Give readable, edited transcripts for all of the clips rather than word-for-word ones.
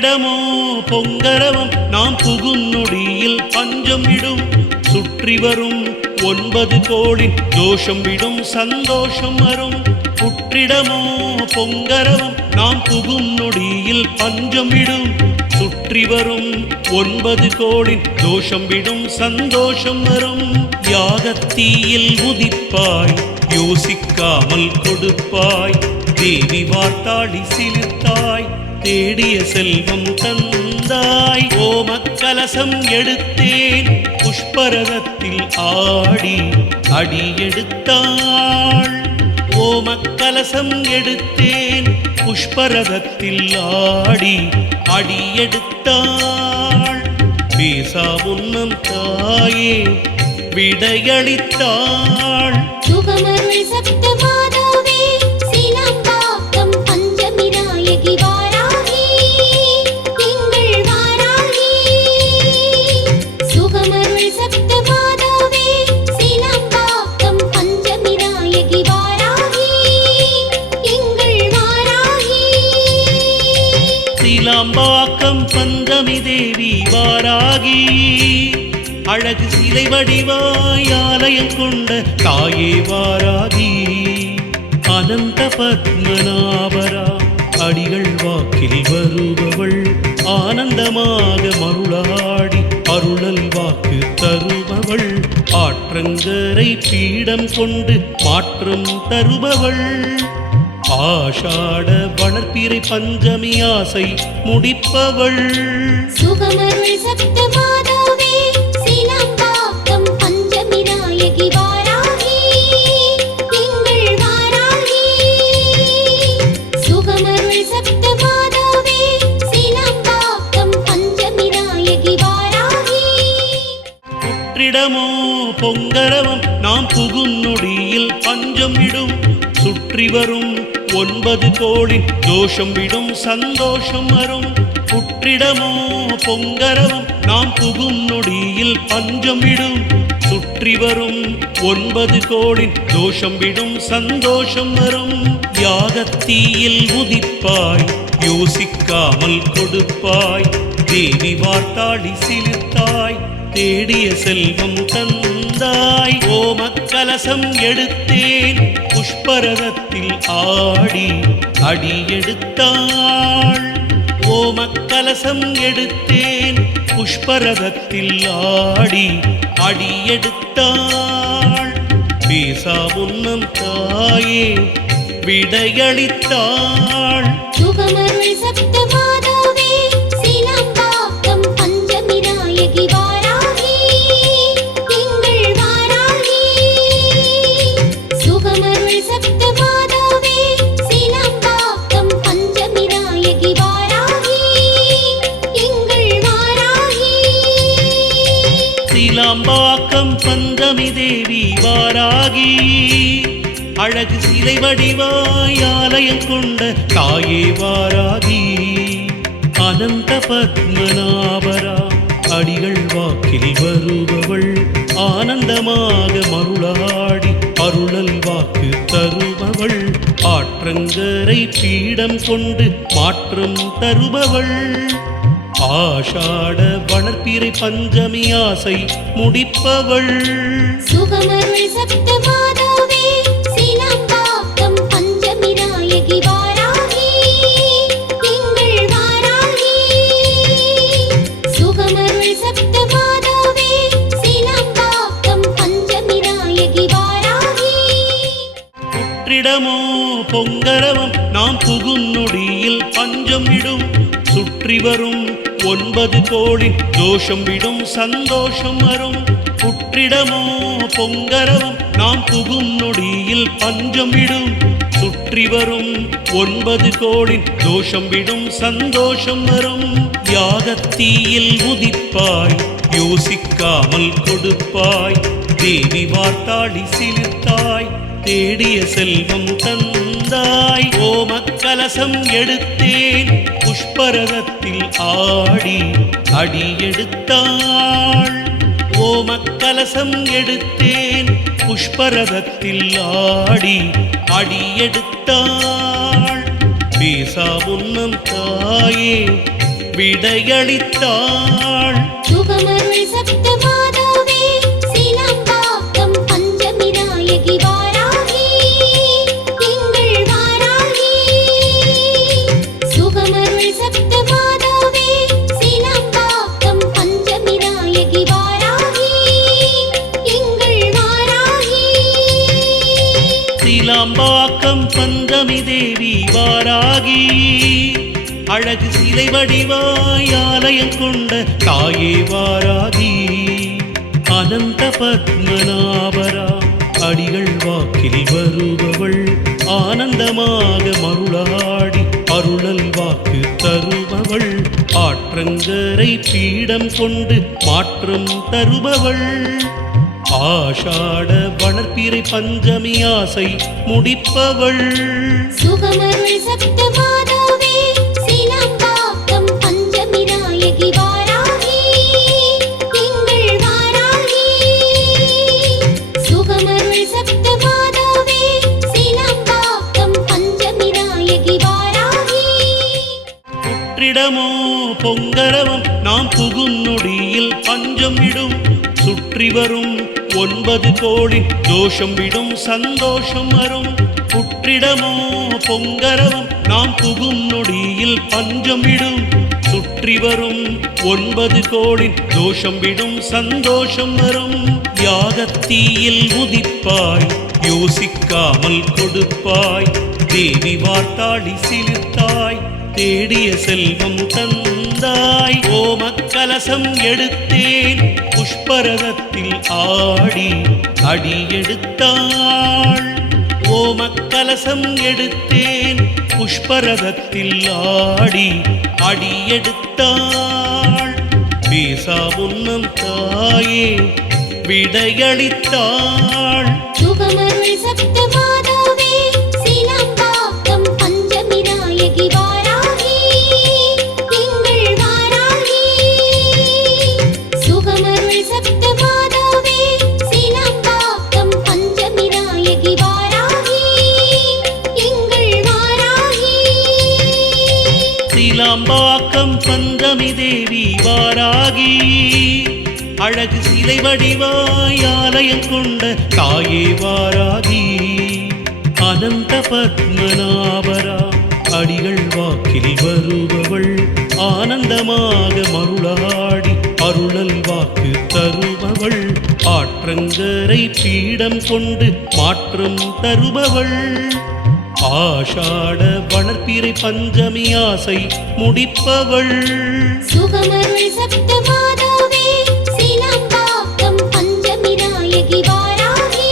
புற்றிடமோ பொங்கரவம் நாம் புகும் நொடியில் பஞ்சம் விடும் சுற்றி வரும் 9 கோடி தோஷம் விடும் சந்தோஷம் வரும். புற்றிடமோ பொங்கரவம் நாம் புகும் நொடியில் பஞ்சம் விடும் சுற்றி வரும் 9 கோடி தோஷம் விடும் சந்தோஷம் வரும். யாகத்தீயில் உதிப்பாய் யோசிக்காமல் கொடுப்பாய் தேவி வார்த்தாடி சிலிர்த்தாய் தேடிய செல்வம் தந்தாய். ஓமக்கலசம் எடுத்தேன் புஷ்பரதத்தில் ஆடி அடியெடுத்தாள். ஓமக்கலசம் எடுத்தேன் புஷ்பரதத்தில் ஆடி அடியெடுத்தாள். பேசா முன்னம் தாயே விடையளித்தாள். சுகமருள் சப்த மாதாவே சீலம்பாக்கம் பஞ்சமி நாயகி வாராகி எங்கள் வாராகி. சுகமருள் சப்த மாதாவே சீலம்பாக்கம் பஞ்சமி நாயகி வாராகி எங்கள் வாராகி. சீலாம்பாக்கம் பஞ்சமி தேவி வாராகி அழகு சிலை வடிவாய் ஆலயம் கொண்ட தாயே வாராகி. அனந்த பத்மநாபரா அடிகள் வாக்கில் வருபவள் ஆனந்தமாக மருளாடி அருளல் வாக்கு தருபவள். ஆற்றங்கரை பீடம் கொண்டு மாற்றம் தருபவள். ஆஷாட வளர்ப்பிறை பஞ்சமி ஆசை முடிப்பவள். சுகமருள் சப்த மாதாவே சீலம்பாக்கம் பஞ்சமி நாயகி வாராகி எங்கள் வாராகி. சுகமருள் சப்த மாதாவே சீலம்பாக்கம் பஞ்சமி நாயகி வாராகி. புற்றிடமோ பொங்கரவம் நாம் புகும் நொடியில் பஞ்சம் விடும் சுற்றி வரும் 9 கோடி தோஷம் விடும் சந்தோஷம் வரும். புற்றிடமோ பொங்கரவம் நாம் புகும் நொடியில் பஞ்சம் விடும் சுற்றி வரும் 9 கோடி தோஷம் விடும் சந்தோஷம் வரும். யாகத்தீயில் உதிப்பாய் யோசிக்காமல் கொடுப்பாய் தேவி வார்த்தாடி சிலிர்த்தாய் தேடிய செல்வம் தந்தாய். ஓமக்கலசம் எடுத்தேன் புஷ்பரதத்தில் ஆடி அடியெடுத்தாள். ஓமக்கலசம் எடுத்தேன் புஷ்பரதத்தில் ஆடி அடியெடுத்தாள். பேசா முன்னம் தாயே விடையளித்தாள். சுகமருள் சப்த மாதாவே சீலம்பாக்கம் பஞ்சமி நாயகி வாராகி எங்கள் வாராகி. சுகமருள் சப்த மாதாவே சீலம்பாக்கம் பஞ்சமி நாயகி வாராகி எங்கள் வாராகி. சீலாம்பாக்கம் பஞ்சமி தேவி வாராகி அழகு சிலை வடிவாய் ஆலயம் கொண்ட தாயே வாராகி. அனந்த பத்மநாபரா அடிகள் வாக்கில் வருபவள் ஆனந்தமாக மருளாடி அருளல் வாக்கு தருபவள். ஆற்றங்கரை பீடம் கொண்டு மாற்றம் தருபவள். ஆஷாட வளர்ப்பிறை பஞ்சமி ஆசை முடிப்பவள். சுகமருள் சப்த மாதாவே சீலம்பாக்கம் பஞ்சமி நாயகி வாராகி எங்கள் வாராகி. சுகமருள் சப்த மாதாவே சீலம்பாக்கம் பஞ்சமி நாயகி வாராகி. புற்றிடமோ பொங்கரவம் நாம் புகும் நொடியில் பஞ்சம் விடும் சுற்றி வரும் 9 கோடி தோஷம் விடும் சந்தோஷம் வரும். புற்றிடமோ பொங்கரவம் நாம் புகும் நொடியில் பஞ்சம் விடும் சுற்றி வரும் 9 கோடி தோஷம் விடும் சந்தோஷம் வரும். யாகத்தீயில் உதிப்பாய் யோசிக்காமல் கொடுப்பாய் தேவி வார்த்தாடி சிலிர்த்தாய் தேடிய செல்வம் தந்தாய். ஓமக்கலசம் எடுத்தேன் புஷ்பரதத்தில் ஆடி அடியெடுத்தாள். ஓமக்கலசம் எடுத்தேன் புஷ்பரதத்தில் ஆடி அடியெடுத்தாள். பேசா முன்னம் தாயே விடையளித்தாள். சுகமருள் சப்த மாதாவே சிலம்பாக்கம் பஞ்சமி நாயகி வாராகி எங்கள் வாராகி. சுகமருள் சப்த மாதாவே சிலம்பாக்கம் பஞ்சமி நாயகி வாராகி எங்கள் வாராகி. சீலாம்பாக்கம் பஞ்சமி தேவி வாராகி அழகு சிலை வடிவாய் ஆலயம் கொண்ட தாயே வாராகி. அனந்த பத்மநாபரா அடிகள் வாக்கில் வருபவள் ஆனந்தமாக மருளாடி அருளல் வாக்கு தருபவள். ஆற்றங்கரை பீடம் கொண்டு மாற்றம் தருபவள். ஆஷாட வளர்ப்பிறை பஞ்சமி ஆசை முடிப்பவள். சுகமருள் சப்த மாதாவே சிலம்பாக்கம் பஞ்சமி நாயகி வாராகி எங்கள் வாராகி. சுகமருள் சப்த மாதாவே சிலம்பாக்கம் பஞ்சமி நாயகி வாராகி. புற்றிடமோ பொங்கரவம் நாம் புகும் நொடியில் பஞ்சம் விடும். சுற்றி வரும் 9 கோடி தோஷம் விடும் சந்தோஷம் வரும். புற்றிடமோ பொங்கரவம் நாம் புகும் நொடியில் பஞ்சம் விடும். சுற்றி வரும் 9 கோடி தோஷம் விடும் சந்தோஷம் வரும். யாகத்தீயில் உதிப்பாய் யோசிக்காமல் கொடுப்பாய். தேவி வார்த்தாடி சிலிர்த்தாய் தேடிய செல்வம் தந்தாய். ஓமக்கலசம் எடுத்தேன் புஷ்பரதத்தில் ஆடி அடியெடுத்தாள். ஓமக்கலசம் எடுத்தேன் புஷ்பரதத்தில் ஆடி அடியெடுத்தாள். பேசா முன்னம் தாயே விடையளித்தாள். சுகமருள் சப்த மாதாவே சிலம்பாக்கம் பஞ்சமி நாயகி வாராகி எங்கள் வாராகி. சுகமருள் சப்த மாதாவே சிலம்பாக்கம் பஞ்சமி நாயகி வாராகி எங்கள் வாராகி. சீலாம்பாக்கம் பஞ்சமி தேவி வாராகி அழகு சிலை வடிவாய் ஆலயம் கொண்ட தாயே வாராகி. அனந்த பத்மநாபரா அடிகள் வாக்கில் வருபவள் ஆனந்தமாக மருளாடி அருளல் வாக்கு தருபவள். ஆற்றங்கரை பீடம் கொண்டு மாற்றம் தருபவள். ஆஷாட வளர்ப்பிறை பஞ்சமி ஆசை முடிப்பவள். சுகமருள் சப்த மாதாவே சிலம்பாக்கம் பஞ்சமி நாயகி வாராகி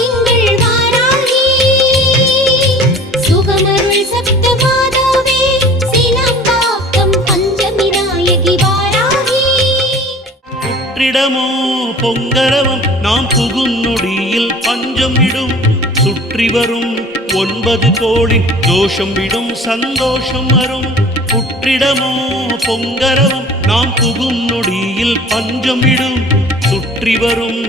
எங்கள் வாராகி. சுகமருள் சப்த மாதாவே சிலம்பாக்கம் பஞ்சமி நாயகி வாராகி. புற்றிடமோ பொங்கரவம் நாம் புகும் நொடியில் பஞ்சம் விடும். சுற்றி வரும் 9 கோடி தோஷம் விடும் சந்தோஷம் வரும். புற்றிடமோ பொங்கரவம் நாம் புகும் நொடியில் பஞ்சம் விடும். சுற்றி வரும்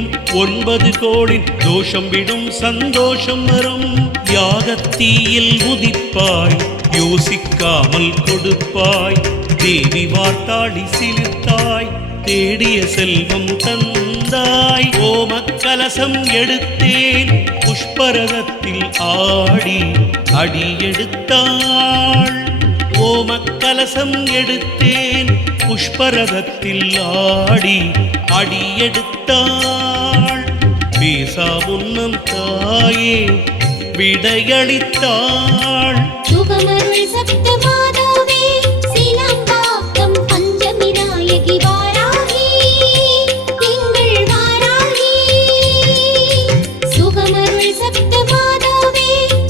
9 கோடி தோஷம் விடும் சந்தோஷம் வரும். யாகத்தீயில் உதிப்பாய் யோசிக்காமல் கொடுப்பாய். தேவி வார்த்தாடி சிலிர்த்தாய் தேடிய செல்வம் தந்தாய். ஓமக்கலசம் எடுத்தேன் புஷ்பரதத்தில் ஆடி அடியெடுத்தாள். ஓமக்கலசம் எடுத்தேன் புஷ்பரதத்தில் ஆடி அடியெடுத்தாள். பேசா முன்னம் தாயே விடையளித்தாள். சுகமருள் சப்த மாதாவே சிலம்பாக்கம் பஞ்சமி நாயகி வாராகி எங்கள் வாராகி. சுகமருள் சப்த மாதாவே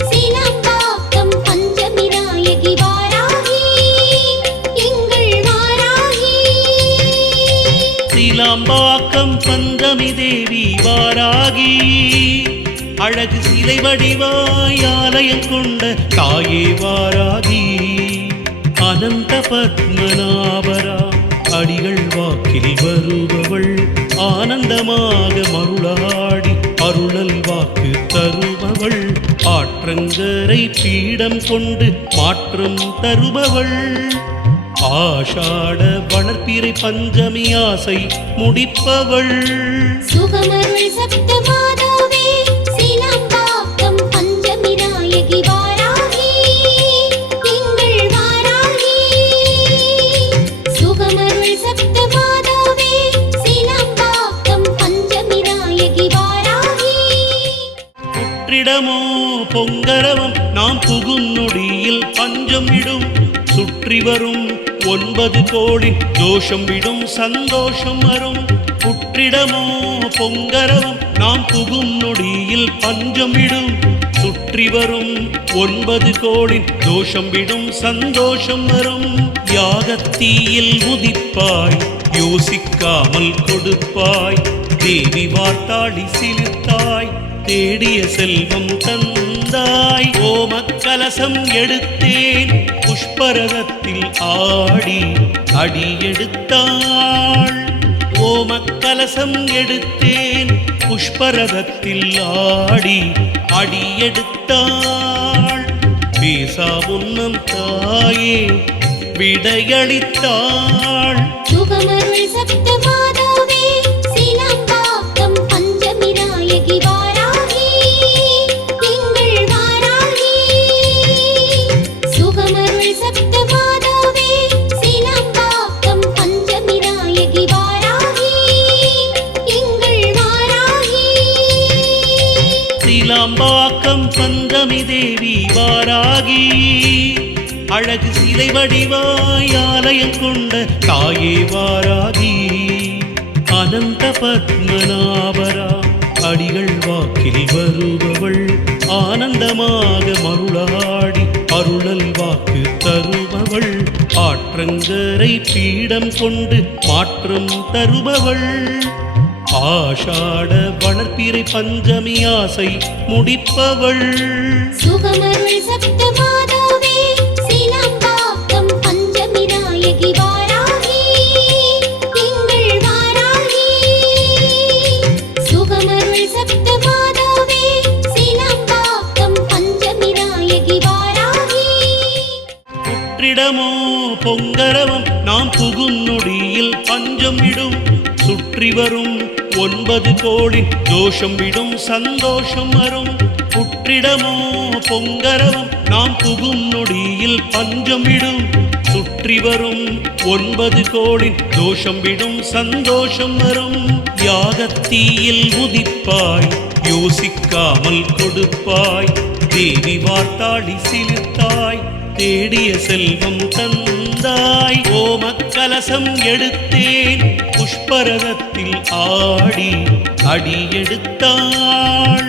சிலம்பாக்கம் பஞ்சமி நாயகி வாராகி எங்கள் வாராகி. சீலாம்பாக்கம் பஞ்சமி தேவி வாராகி அழகு சிலை வடிவாய் ஆலயம் கொண்ட தாயே வாராகி. அனந்த பத்மநாபரா அடிகள் வாக்கில் வருபவள் ஆனந்தமாக மருளாடி அருளல் வாக்கு தருபவள். ஆற்றங்கரை பீடம் கொண்டு மாற்றம் தருபவள். ஆஷாட வளர்ப்பிறை பஞ்சமி ஆசை முடிப்பவள் சுகமருள் சப்த மாதாவே சீலம்பாக்கம் பஞ்சமி நாயகி வாராகி எங்கள் வாராகி சுகமருள் சப்த மாதாவே சீலம்பாக்கம் பஞ்சமி நாயகி வாராகி புற்றிடமோ பொங்கரவம் நாம் புகும் நொடியில் பஞ்சம் விடும் சுற்றி வரும் 9 கோடி தோஷம் விடும் சந்தோஷம் வரும் புற்றிடமோ பொங்கரவம் நாம் புகும் நொடியில் பஞ்சம் விடும் சுற்றி வரும் 9 கோடி தோஷம் விடும் சந்தோஷம் வரும் யாகத்தீயில் உதிப்பாய் யோசிக்காமல் கொடுப்பாய் தேவி வார்த்தாடி சிலிர்த்தாய் தேடிய செல்வம் தந்தாய் ஓமக்கலசம் எடுத்தேன் புஷ்பரதத்தில் ஆடி அடி எடுத்தாள் ஓமக்கலசம் எடுத்தேன் புஷ்பரதத்தில் ஆடி அடி எடுத்தாள் பேசா உன்னம் தாயே விடையளித்தாள் சுகமருள் சப்த மாதாவே சீலம்பாக்கம் பஞ்சமி நாயகி வாராகி எங்கள் வாராகி சுகமருள் சப்த மாதாவே சீலம்பாக்கம் பஞ்சமி நாயகி வாராகி எங்கள் வாராகி சீலாம்பாக்கம் பஞ்சமி தேவி வாராகி அழகு சிலை வடிவாய் ஆலயம் கொண்ட தாயே வாராகி அனந்த பத்மநாபரா அடிகள் வாக்கில் வருபவள் ஆனந்தமாக மருளாடி அருளல் வாக்கு தருபவள் ஆற்றங்கரை பீடம் கொண்டு மாற்றம் தருபவள் ஆஷாட வளர்ப்பிறை பஞ்சமி ஆசை முடிப்பவள் சுகமருள் சப்த மாதாவே சீலம்பாக்கம் பஞ்சமி நாயகி வாராகி எங்கள் வாராகி சுகமருள் சப்த மாதாவே சீலம்பாக்கம் பஞ்சமி நாயகி வாராகி புற்றிடமோ பொங்கரவம் நாம் புகும் நொடியில் பஞ்சம் விடும் சுற்றி வரும் 9 கோடி தோஷம் விடும் சந்தோஷம் வரும் புற்றிடமோ பொங்கரவம் நாம் புகும் நொடியில் பஞ்சம் விடும் சுற்றி வரும் 9 கோடி தோஷம் விடும் சந்தோஷம் வரும் யாகத்தீயில் உதிப்பாய் யோசிக்காமல் கொடுப்பாய் தேவி வார்த்தாடி சிலிர்த்தாய் தேடிய செல்வம் தந்தாய் ஓமக்கலசம் எடுத்தேன் புஷ்பரதத்தில் ஆடி அடி எடுத்தாள்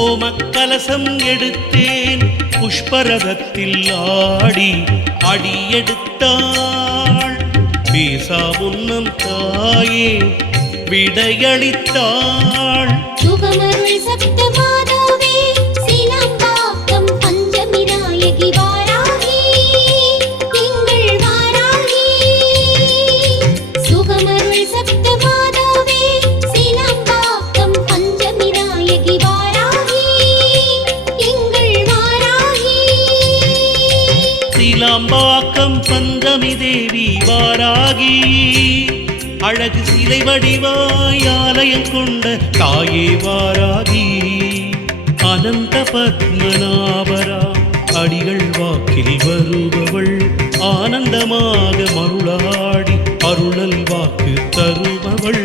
ஓமக்கலசம் எடுத்தேன் புஷ்பரதத்தில் ஆடி அடி எடுத்தாள் பேசா உன்னம் தாயே விடையளித்தாள் சுகமருள் சப்த மாதாவே சீலம்பாக்கம் பஞ்சமி நாயகி வாராகி எங்கள் வாராகி சுகமருள் சப்த மாதாவே சீலம்பாக்கம் பஞ்சமி நாயகி வாராகி எங்கள் வாராகி சீலாம்பாக்கம் பஞ்சமி தேவி வாராகி அழகு சிலை வடிவாய் ஆலயம் கொண்ட தாயே வாராகி அனந்த பத்மநாபரா அடிகள் வாக்கில் வருபவள் ஆனந்தமாக மருளாடி அருளல் வாக்கு தருபவள்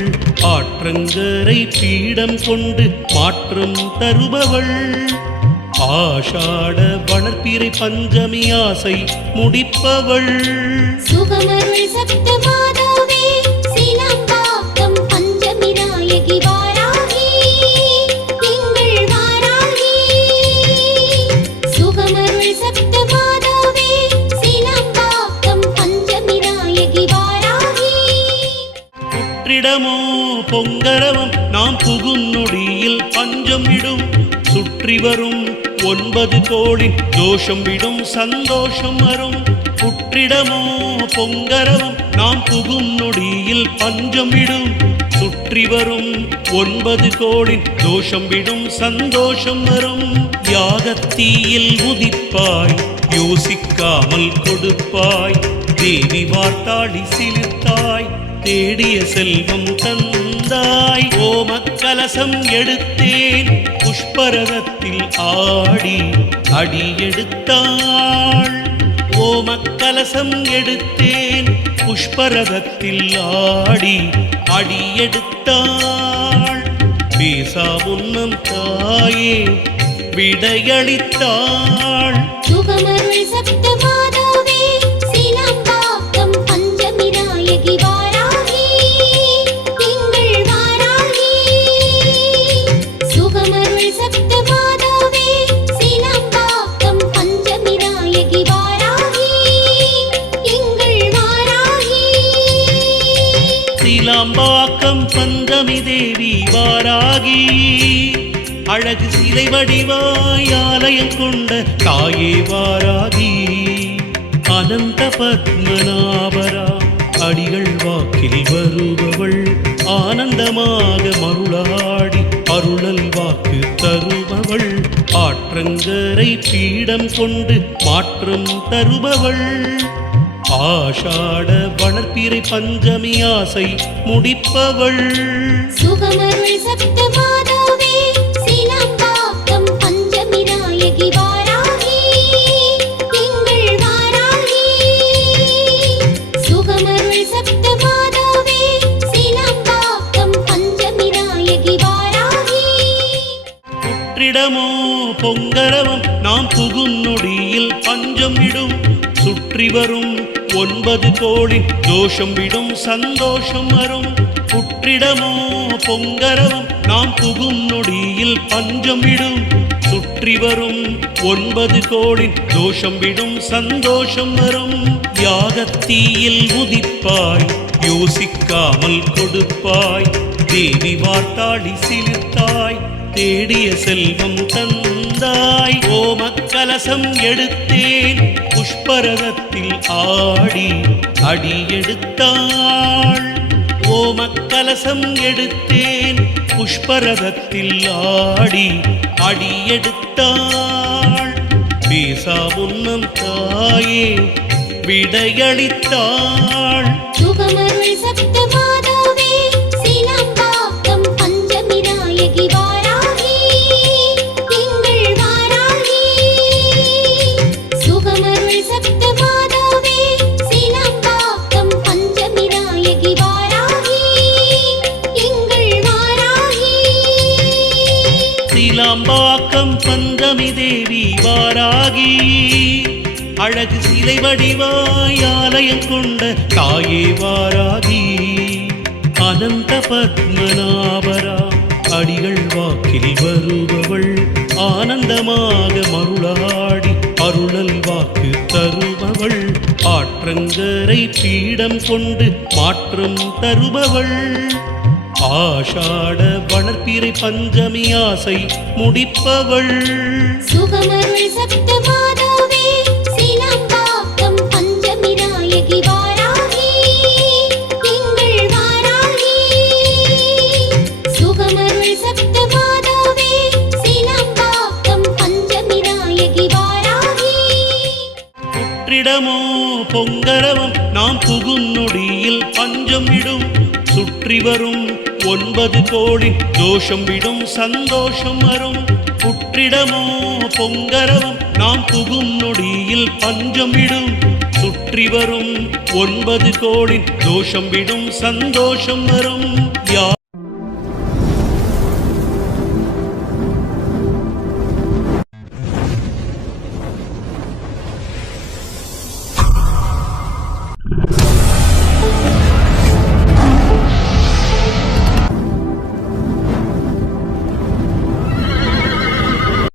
ஆற்றங்கரை பீடம் கொண்டு மாற்றம் தருபவள் ஆஷாட வளர்ப்பிறை பஞ்சமி ஆசை முடிப்பவள் சுகமருள் சப்த மாதாவே சீலம்பாக்கம் பஞ்சமி நாயகி வாராகி எங்கள் வாராகி சுகமருள் சப்த மாதாவே சீலம்பாக்கம் பஞ்சமி நாயகி வாராகி புற்றிடமோ பொங்கரவம் நாம் புகும் நொடியில் பஞ்சம் விடும் சுற்றி வரும் 9 கோடி தோஷம் விடும் சந்தோஷம் வரும் புற்றிடமோ பொங்கரவம் நாம் புகும் நொடியில் பஞ்சம் விடும் சுற்றி வரும் 9 கோடி தோஷம் விடும் சந்தோஷம் வரும் யாகத்தீயில் உதிப்பாய் யோசிக்காமல் கொடுப்பாய் தேவி வார்த்தாளி சிலிர்த்தாய் தேடிய செல்வம் தந்தாய் ஓமக்கலசம் எடுத்தேன் புஷ்பரதத்தில் ஆடி அடியெடுத்தாள் ஓமக்கலசம் எடுத்தேன் புஷ்பரதத்தில் ஆடி அடியெடுத்தாள் பேசா முன்னம் தாயே விடையளித்தாள் சுகமருள் சப்த மாதாவே சீலம்பாக்கம் பஞ்சமி நாயகி வாராகி திங்கள் வாராகி சுகமருள் சப்த மாதாவே சீலம்பாக்கம் பஞ்சமி நாயகி வாராகி திங்கள் வாராகி சீலாம்பாக்கம் பஞ்சமி தேவி வாராகி அழகு சிலை வடிவாய் ஆலயம் கொண்ட தாயே வாராகி அனந்த பத்மநாபரா அடிகள் வாக்கில் வருபவள் ஆனந்தமாக மருளாடி அருளல் வாக்கு தருபவள் ஆற்றங்கரை பீடம் கொண்டு மாற்றம் தருபவள் ஆஷாட வளர்ப்பிறை பஞ்சமி ஆசை முடிப்பவள் சுகமருள் சப்த மாதாவே சீலம்பாக்கம் பஞ்சமி நாயகி வாராகி திங்கள் வாராகி சுகமருள் சப்த மாதாவே சீலம்பாக்கம் பஞ்சமி நாயகி வாராகி புற்றிடமோ பொங்கரவம் நாம் புகும் நொடியில் பஞ்சம் விடும் சுற்றி வரும் 9 கோளின் தோஷம் விடும் சந்தோஷம் வரும் புற்றிடமோ பொங்கரவம் நாம் புகும் நொடியில் பஞ்சம் விடும் சுற்றி வரும் 9 கோளின் தோஷம் விடும் சந்தோஷம் வரும் யாகத்தீயில் உதிப்பாய் யோசிக்காமல் கொடுப்பாய் தேவி வார்த்தாளி சிலிர்த்தாய் தேடிய செல்வம் தந்தாய் ஓமக்கலசம் எடுத்தேன் புஷ்பரதத்தில் ஆடி அடியெடுத்தாள் ஓமக்கலசம் எடுத்தேன் புஷ்பரதத்தில் ஆடி அடியெடுத்தாள் பேசா முன்னம் தாயே விடையளித்தாள் சுகமருள் சப்த மாதாவே சீலம்பாக்கம் பஞ்சமி நாயகி வாராகி திங்கள் வாராகி சுகமருள் சப்த மாதாவே சீலம்பாக்கம் பஞ்சமி நாயகி வாராகி திங்கள் வாராகி சீலாம்பாக்கம் பஞ்சமி தேவி வாராகி அழகு சிலை வடிவாய் ஆலயம் கொண்ட தாயே வாராகி அனந்த பத்மநாபரா அடிகள் வாக்கில் வருபவள் ஆனந்தமாக மருளாடி அருளல் வாக்கு தருபவள் ஆற்றங்கரை பீடம் கொண்டு மாற்றம் தருபவள் ஆஷாட வளர்ப்பிறை பஞ்சமி ஆசை முடிப்பவள் சுகமருள் சப்த மாதாவே சீலம்பாக்கம் பஞ்சமி நாயகி வாராகி திங்கள் வாராகி சுகமருள் சப்த மாதாவே சீலம்பாக்கம் பஞ்சமி நாயகி வாராகி புற்றிடமோ பொங்கரவம் நாம் புகும் நொடியில் பஞ்சம் விடும் சுற்றி வரும் 9 கோளின் தோஷம் விடும் சந்தோஷம் வரும் புற்றிடமோ பொங்கரவம் நாம் புகும் நொடியில் பஞ்சம் விடும் சுற்றி வரும் 9 கோளின் தோஷம் விடும் சந்தோஷம் வரும்